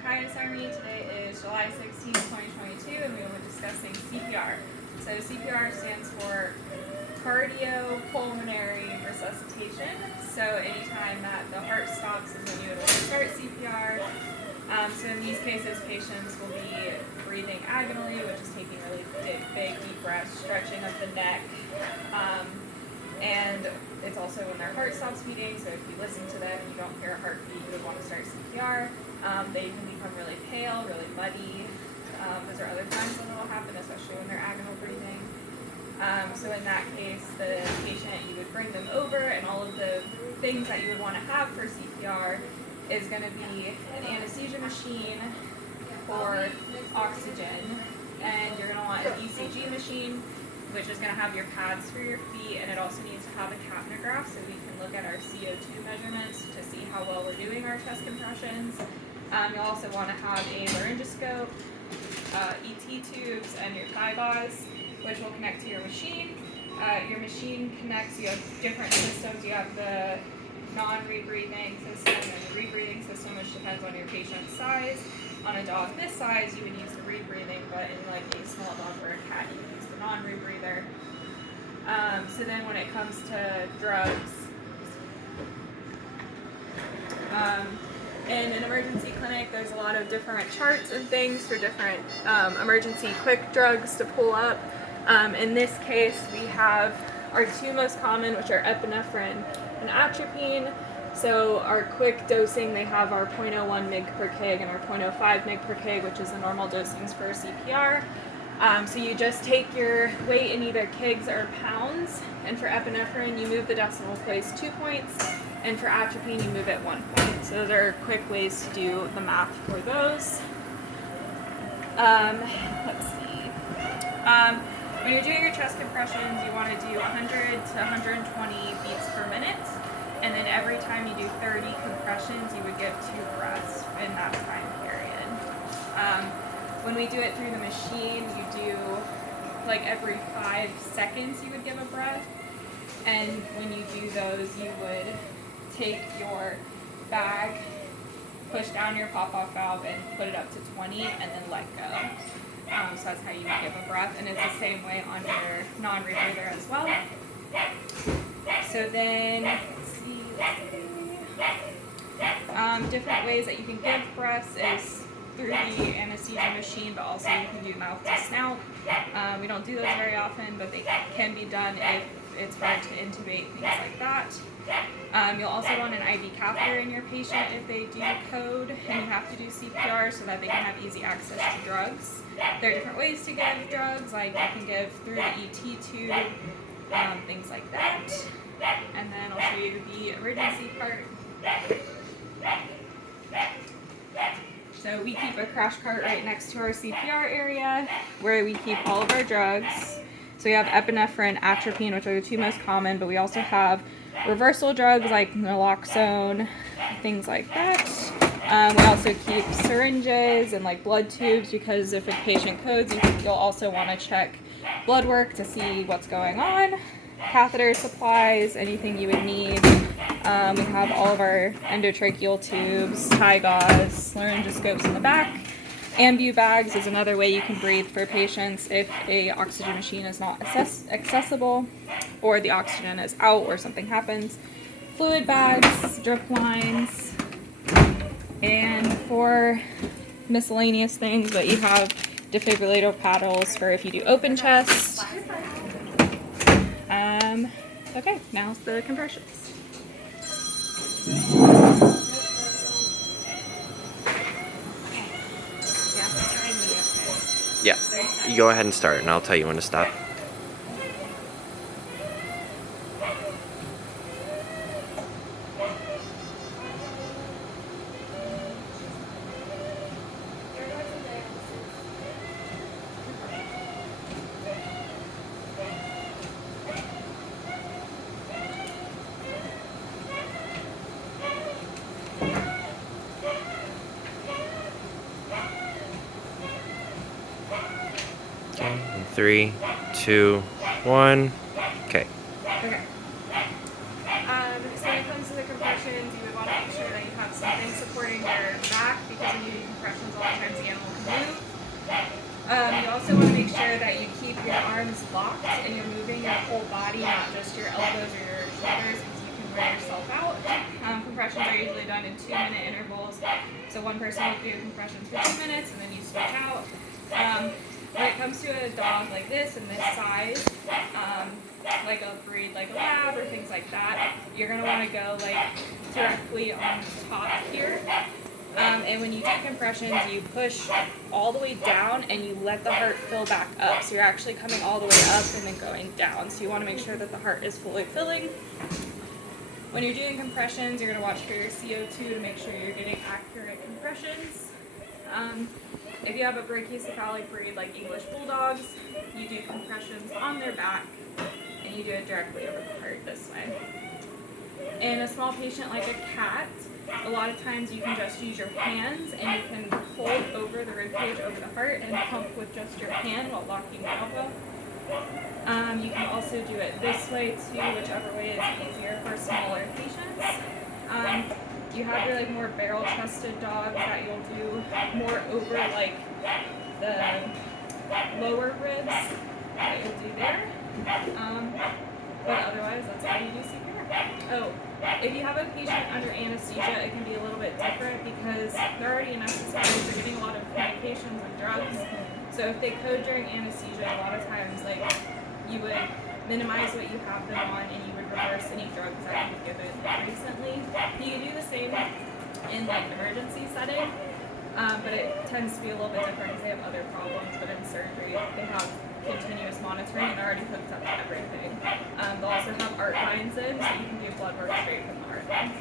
Caius Army. Today is July 16, 2022, and we will be discussing CPR. So CPR stands for cardiopulmonary resuscitation. So anytime that the heart stops is when you would start CPR. So in these cases, patients will be breathing agonally, which is taking really big deep breaths, stretching of the neck. And it's also when their heart stops beating, so if you listen to them and you don't hear a heartbeat, you would want to start CPR. They can become really pale, really muddy. Those are other times when it will happen, especially when they're agonal breathing. So in that case, the patient, you would bring them over, and all of the things that you would want to have for CPR is going to be an anesthesia machine for oxygen, and you're going to want an ECG machine, which is going to have your pads for your feet, and it also needs to have a capnograph so we can look at our CO2 measurements to see how well we're doing our chest compressions. You'll also want to have a laryngoscope, ET tubes, and your thigh gauze, which will connect to your machine. Your machine connects, you have different systems. You have the non-rebreathing system and the rebreathing system, which depends on your patient's size. On a dog this size, you would use the rebreathing, but in like a small dog or a cat, you would use the non-rebreather. So then when it comes to drugs, in an emergency clinic, there's a lot of different charts and things for different emergency quick drugs to pull up. In this case, we have our two most common, which are epinephrine and atropine. So our quick dosing, they have our 0.01 mg per kg and our 0.05 mg per kg, which is the normal dosings for CPR. So you just take your weight in either kgs or pounds, and for epinephrine, you move the decimal place 2 points, and for atropine, you move it 1 point. So those are quick ways to do the math for those. Let's see. When you're doing your chest compressions, you want to do 100 to 120 beats per minute. And then every time you do 30 compressions, you would give 2 breaths in that time period. When we do it through the machine, you do like every 5 seconds you would give a breath. And when you do those, you would take your bag, push down your pop-off valve, and put it up to 20, and then let go. So that's how you would give a breath. And it's the same way on your non-rebreather as well. So then, let's see. Different ways that you can give breaths is through the anesthesia machine, but also you can do mouth to snout. We don't do those very often, but they can be done if it's hard to intubate, things like that. You'll also want an IV catheter in your patient if they do code and you have to do CPR so that they can have easy access to drugs. There are different ways to give drugs, like you can give through the ET tube, things like that. And then I'll show you the emergency part. So we keep a crash cart right next to our CPR area where we keep all of our drugs. So we have epinephrine, atropine, which are the two most common, but we also have reversal drugs like naloxone, things like that. We also keep syringes and like blood tubes because if a patient codes, you'll also want to check blood work to see what's going on. Catheter supplies, anything you would need. We have all of our endotracheal tubes, thigh gauze, laryngoscopes in the back. Ambu bags is another way you can breathe for patients if a oxygen machine is not accessible or the oxygen is out or something happens. Fluid bags, drip lines, and for miscellaneous things, but you have defibrillator paddles for if you do open chest. Okay, now the compressions. Yeah, you go ahead and start, and I'll tell you when to stop. Okay, in 3, 2, 1. Okay. Okay. So when it comes to the compressions, you would want to make sure that you have something supporting your back because when you decompress lot of times the animal can move. You also want to make sure that you keep your arms locked and you're moving your whole body, not just your elbows or your shoulders, because you can wear yourself out. Compressions are usually done in 2-minute intervals. So one person will do compressions for 2 minutes and then you switch out. When it comes to a dog like this and this size, like a breed like a lab or things like that, you're going to want to go like directly on top here. And when you do compressions, you push all the way down and you let the heart fill back up. So you're actually coming all the way up and then going down. So you want to make sure that the heart is fully filling. When you're doing compressions, you're going to watch for your CO2 to make sure you're getting accurate compressions. If you have a brachycephalic breed like English Bulldogs, you do compressions on their back and you do it directly over the heart this way. In a small patient like a cat, a lot of times you can just use your hands and you can hold over the ribcage over the heart and pump with just your hand while locking the elbow. You can also do it this way too, whichever way is easier for smaller patients. You have your like more barrel-chested dogs that you'll do more over like the lower ribs that you'll do there. But otherwise, that's how you do CPR. Oh, if you have a patient under anesthesia, it can be a little bit different because they're already anesthetized, they're getting a lot of medications and drugs. So if they code during anesthesia, a lot of times like you would minimize what you have them on and you would reverse any drugs that you've given recently. You do the same in like emergency setting, but it tends to be a little bit different because they have other problems. But in surgery, they have continuous monitoring and they're already hooked up to everything. They'll also have art lines in, so you can do blood work straight from the art line.